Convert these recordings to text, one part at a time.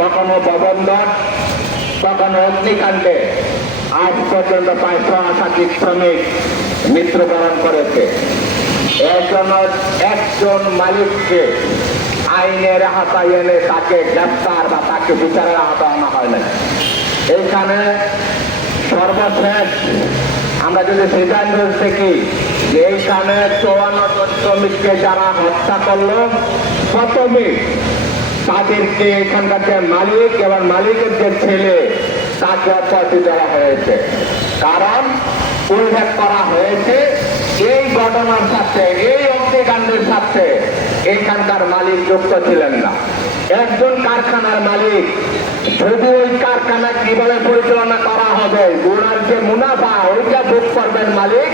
কখনো প্রবন্ধন, কখনো অগ্নিকাণ্ডে আজ পর্যন্ত প্রায় ৬০ শ্রমিক মৃত্যুবরণ করেছে। এর জন্য একজন মালিককে আইনের আওতায় এনে তাকে গ্রেফতার বা তাকে বিচারের আওতায় আনা হয় না। এইখানে সর্বশেষ আমরা যদি সিদ্ধান্ত দেখি যে এইখানে ৫৪ জন শ্রমিককে যারা হত্যা করলো, প্রথমে তাদেরকে এখানকার যে মালিক এবং মালিকের যে ছেলে তাকে অব্যাহতি দেওয়া হয়েছে। কারণ উল্লেখ করা হয়েছে এই ঘটনার সাথে, এই অগ্নিকাণ্ডের সাথে এখানকার মালিক যুক্ত ছিলেন না। একজন কারখানার মালিক, শুধু ওই কারখানা কিভাবে পরিচালনা করা হবে, ওনার যে মুনাফা ওইটা ভোগ করবেন মালিক।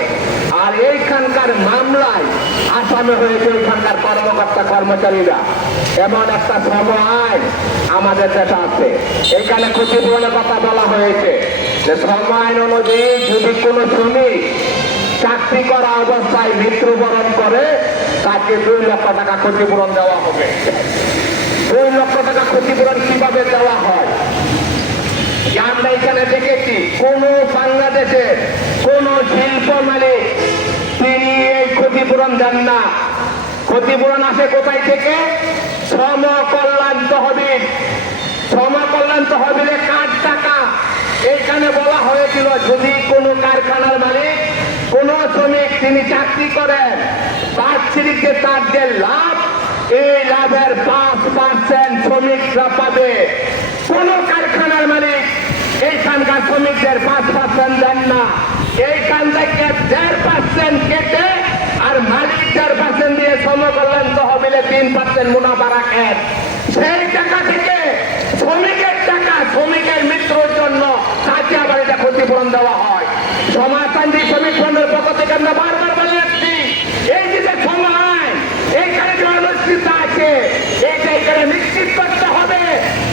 আর এইখানকার মামলায় আসামি হয়েছে এখানকার কর্মকর্তা কর্মচারীরা। এমন একটা শ্রম আইন আমাদের দেশে আছে। এখানে ক্ষতিপূরণের কথা বলা হয়েছে যে শ্রম আইন অনুযায়ী যদি কোনো শ্রমিক চাকরি করা অবস্থায় মৃত্যুবরণ করে তাকে ২ লক্ষ টাকা ক্ষতিপূরণ দেওয়া হবে। ২ লক্ষ টাকা ক্ষতিপূরণ কিভাবে দেওয়া হয়? আমরা এখানে দেখেছি কোন বাংলাদেশের কোন শিল্প মালিক তিনি এই ক্ষতিপূরণ দেন না। ক্ষতিপূরণ আসে কোথায় থেকে? শ্রম কল্যাণ তহবিল। শ্রম কল্যাণ তহবিলে কার টাকা? এইখানে বলা হয়েছিল যদি কোনো কারখানার মালিক, কোন শ্রমিক তিনি চাকরি করেন, বাৎসরিক তার যে লাভ, এই লাভের ৫% শ্রমিকরা পাবে। কোন কারখানার মালিক এইখানকার শ্রমিকদের ৫% দেন না। এইখান থেকে ১.৫% কেটে আর মালিক ১.৫% দিয়ে শ্রম কল্যাণ তহবিলে ৩% মুনাফা রাখেন। সেই টাকা থেকে শ্রমিকের টাকা, শ্রমিকের মৃত্যুর জন্য তাকে আবার এটা ক্ষতিপূরণ দেওয়া হয়। সমাজতান্ত্রিক শ্রমিক ফ্রন্টের পক্ষ থেকে আমরা বারবার বলে যাচ্ছি, এই যে শ্রম আইন এইখানে যে অনিশ্চিততা আছে, এইটা এখানে নিশ্চিত করতে হবে।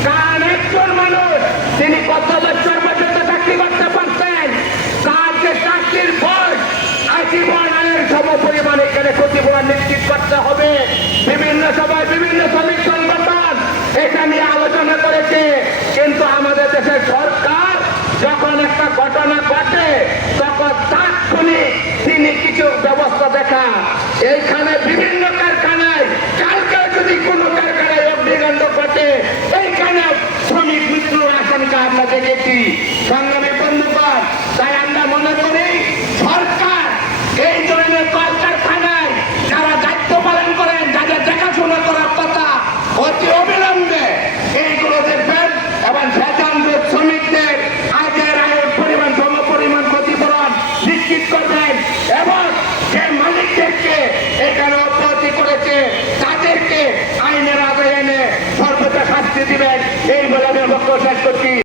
কারণ একজন মানুষ তিনি কত বছর পর্যন্ত চাকরি করতে পারছেন, তার যে চাকরির বয়স আজীবনের সমপরিমাণ এখানে ক্ষতিপূরণ নিশ্চিত করতে হবে। বিভিন্ন সময় বিভিন্ন শ্রমিক সংগঠন এটা নিয়ে আলোচনা করেছে, কিন্তু আমাদের দেশের সরকার যখন একটা ঘটনা ঘটে তখন তাৎক্ষণিক তিনি কিছু ব্যবস্থা দেখা। এইখানে বিভিন্ন কারখানায় কালকে যদি কোনো কারখানায় অগ্নিকাণ্ড ঘটে, এইখানে শ্রমিক মৃত্যুর আশঙ্কা আমরা দেখেছি। সংগ্রামী বন্ধুগণ, তাই আমরা মনে করি